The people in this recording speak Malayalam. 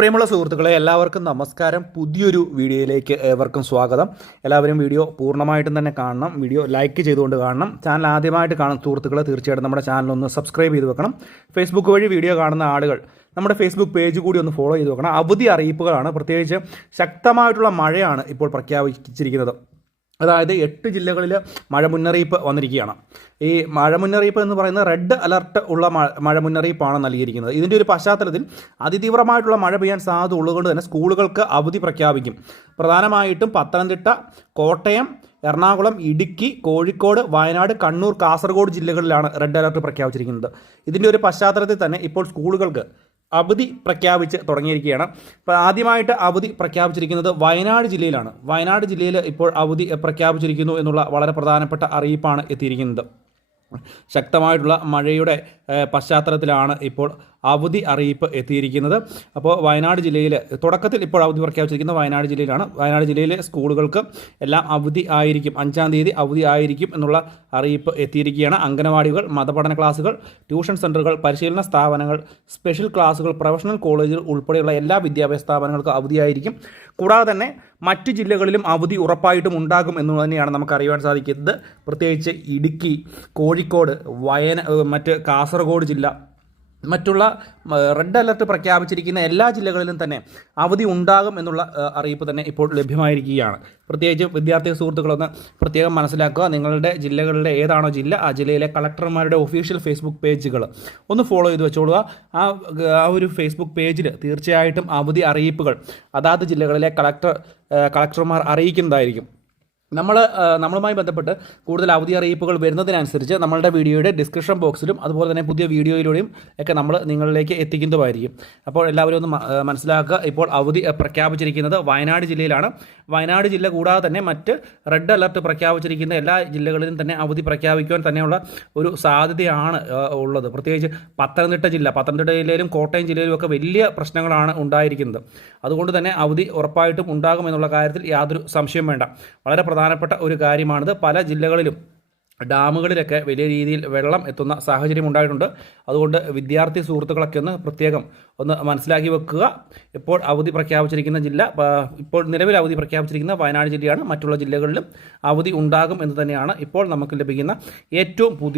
പ്രിയമുള്ള സുഹൃത്തുക്കളെ, എല്ലാവർക്കും നമസ്കാരം. പുതിയൊരു വീഡിയോയിലേക്ക് ഏവർക്കും സ്വാഗതം. എല്ലാവരും വീഡിയോ പൂർണ്ണമായിട്ടും തന്നെ കാണണം. വീഡിയോ ലൈക്ക് ചെയ്തുകൊണ്ട് കാണണം. ചാനൽ ആദ്യമായിട്ട് കാണുന്ന സുഹൃത്തുക്കളെ തീർച്ചയായിട്ടും നമ്മുടെ ചാനൽ ഒന്ന് സബ്സ്ക്രൈബ് ചെയ്ത് വെക്കണം. ഫേസ്ബുക്ക് വഴി വീഡിയോ കാണുന്ന ആളുകൾ നമ്മുടെ ഫേസ്ബുക്ക് പേജ് കൂടി ഒന്ന് ഫോളോ ചെയ്ത് വെക്കണം. അവധി അറിയിപ്പുകളാണ്, പ്രത്യേകിച്ച് ശക്തമായിട്ടുള്ള മഴയാണ് ഇപ്പോൾ പ്രഖ്യാപിച്ചിരിക്കുന്നത്. അതായത് 8 ജില്ലകളിൽ മഴ മുന്നറിയിപ്പ് വന്നിരിക്കുകയാണ്. ഈ മഴ മുന്നറിയിപ്പ് എന്ന് പറയുന്നത് റെഡ് അലർട്ട് ഉള്ള മഴ മുന്നറിയിപ്പാണ് നൽകിയിരിക്കുന്നത്. ഇതിൻ്റെ ഒരു പശ്ചാത്തലത്തിൽ അതിതീവ്രമായിട്ടുള്ള മഴ പെയ്യാൻ സാധ്യത ഉള്ളതുകൊണ്ട് തന്നെ സ്കൂളുകൾക്ക് അവധി പ്രഖ്യാപിക്കും. പ്രധാനമായിട്ടും പത്തനംതിട്ട, കോട്ടയം, എറണാകുളം, ഇടുക്കി, കോഴിക്കോട്, വയനാട്, കണ്ണൂർ, കാസർഗോഡ് ജില്ലകളിലാണ് റെഡ് അലർട്ട് പ്രഖ്യാപിച്ചിരിക്കുന്നത്. ഇതിൻ്റെ ഒരു പശ്ചാത്തലത്തിൽ തന്നെ ഇപ്പോൾ സ്കൂളുകൾക്ക് അവധി പ്രഖ്യാപിച്ച് തുടങ്ങിയിരിക്കുകയാണ്. ഇപ്പോൾ ആദ്യമായിട്ട് അവധി പ്രഖ്യാപിച്ചിരിക്കുന്നത് വയനാട് ജില്ലയിലാണ്. വയനാട് ജില്ലയിൽ ഇപ്പോൾ അവധി പ്രഖ്യാപിച്ചിരിക്കുന്നു എന്നുള്ള വളരെ പ്രധാനപ്പെട്ട അറിയിപ്പാണ് എത്തിയിരിക്കുന്നത്. ശക്തമായിട്ടുള്ള മഴയുടെ പശ്ചാത്തലത്തിലാണ് ഇപ്പോൾ അവധി അറിയിപ്പ് എത്തിയിരിക്കുന്നത്. അപ്പോൾ വയനാട് ജില്ലയിൽ തുടക്കത്തിൽ ഇപ്പോൾ അവധി പ്രഖ്യാപിച്ചിരിക്കുന്നത് വയനാട് ജില്ലയിലാണ്. വയനാട് ജില്ലയിലെ സ്കൂളുകൾക്ക് എല്ലാം അവധി ആയിരിക്കും. 5-ാം തീയതി അവധി ആയിരിക്കും എന്നുള്ള അറിയിപ്പ് എത്തിയിരിക്കുകയാണ്. അംഗനവാടികൾ, മതപഠന ക്ലാസുകൾ, ട്യൂഷൻ സെൻ്ററുകൾ, പരിശീലന സ്ഥാപനങ്ങൾ, സ്പെഷ്യൽ ക്ലാസുകൾ, പ്രൊഫഷണൽ കോളേജുകൾ ഉൾപ്പെടെയുള്ള എല്ലാ വിദ്യാഭ്യാസ സ്ഥാപനങ്ങൾക്കും അവധിയായിരിക്കും. കൂടാതെ തന്നെ മറ്റ് ജില്ലകളിലും അവധി ഉറപ്പായിട്ടും ഉണ്ടാകും എന്ന് തന്നെയാണ് നമുക്ക് അറിയാൻ സാധിക്കുന്നത്. പ്രത്യേകിച്ച് ഇടുക്കി, കോഴിക്കോട്, മറ്റ് കാസർഗോഡ് ജില്ല, മറ്റുള്ള റെഡ് അലർട്ട് പ്രഖ്യാപിച്ചിരിക്കുന്ന എല്ലാ ജില്ലകളിലും തന്നെ അവധി ഉണ്ടാകും എന്നുള്ള അറിയിപ്പ് തന്നെ ഇപ്പോൾ ലഭ്യമായിരിക്കുകയാണ്. പ്രത്യേകിച്ച് വിദ്യാർത്ഥി സുഹൃത്തുക്കളൊന്ന് പ്രത്യേകം മനസ്സിലാക്കുക. നിങ്ങളുടെ ജില്ലകളിലെ ഏതാണോ ജില്ല, ആ ജില്ലയിലെ കളക്ടർമാരുടെ ഒഫീഷ്യൽ ഫേസ്ബുക്ക് പേജുകൾ ഒന്ന് ഫോളോ ചെയ്ത് വെച്ചോളുക. ആ ഒരു ഫേസ്ബുക്ക് പേജിൽ തീർച്ചയായിട്ടും അവധി അറിയിപ്പുകൾ അതാത് ജില്ലകളിലെ കളക്ടർമാർ അറിയിക്കുന്നതായിരിക്കും. നമ്മളുമായി ബന്ധപ്പെട്ട് കൂടുതൽ അവധി അറിയിപ്പുകൾ വരുന്നതിനനുസരിച്ച് നമ്മളുടെ വീഡിയോയുടെ ഡിസ്ക്രിപ്ഷൻ ബോക്സിലും അതുപോലെ തന്നെ പുതിയ വീഡിയോയിലൂടെയും ഒക്കെ നമ്മൾ നിങ്ങളിലേക്ക് എത്തിക്കുന്നതായിരിക്കും. അപ്പോൾ എല്ലാവരും ഒന്ന് മനസ്സിലാക്കുക. ഇപ്പോൾ അവധി പ്രഖ്യാപിച്ചിരിക്കുന്നത് വയനാട് ജില്ലയിലാണ്. വയനാട് ജില്ല കൂടാതെ തന്നെ മറ്റ് റെഡ് അലർട്ട് പ്രഖ്യാപിച്ചിരിക്കുന്ന എല്ലാ ജില്ലകളിലും തന്നെ അവധി പ്രഖ്യാപിക്കുവാൻ തന്നെയുള്ള ഒരു സാധ്യതയാണ് ഉള്ളത്. പ്രത്യേകിച്ച് പത്തനംതിട്ട ജില്ലയിലും കോട്ടയം ജില്ലയിലും ഒക്കെ വലിയ പ്രശ്നങ്ങളാണ് ഉണ്ടായിരിക്കുന്നത്. അതുകൊണ്ട് തന്നെ അവധി ഉറപ്പായിട്ടും ഉണ്ടാകുമെന്നുള്ള കാര്യത്തിൽ യാതൊരു സംശയം വേണ്ട. വളരെ പ്രധാനപ്പെട്ട ഒരു കാര്യമാണിത്. പല ജില്ലകളിലും ഡാമുകളിലൊക്കെ വലിയ രീതിയിൽ വെള്ളം എത്തുന്ന സാഹചര്യം ഉണ്ടായിട്ടുണ്ട്. അതുകൊണ്ട് വിദ്യാർത്ഥി സുഹൃത്തുക്കളൊക്കെ പ്രത്യേകം ഒന്ന് മനസ്സിലാക്കി വെക്കുക. ഇപ്പോൾ അവധി പ്രഖ്യാപിച്ചിരിക്കുന്ന ജില്ല, ഇപ്പോൾ നിലവിൽ അവധി പ്രഖ്യാപിച്ചിരിക്കുന്ന വയനാട് ജില്ലയാണ്. മറ്റുള്ള ജില്ലകളിലും അവധി ഉണ്ടാകും എന്ന് തന്നെയാണ് ഇപ്പോൾ നമുക്ക് ലഭിക്കുന്ന ഏറ്റവും പുതിയ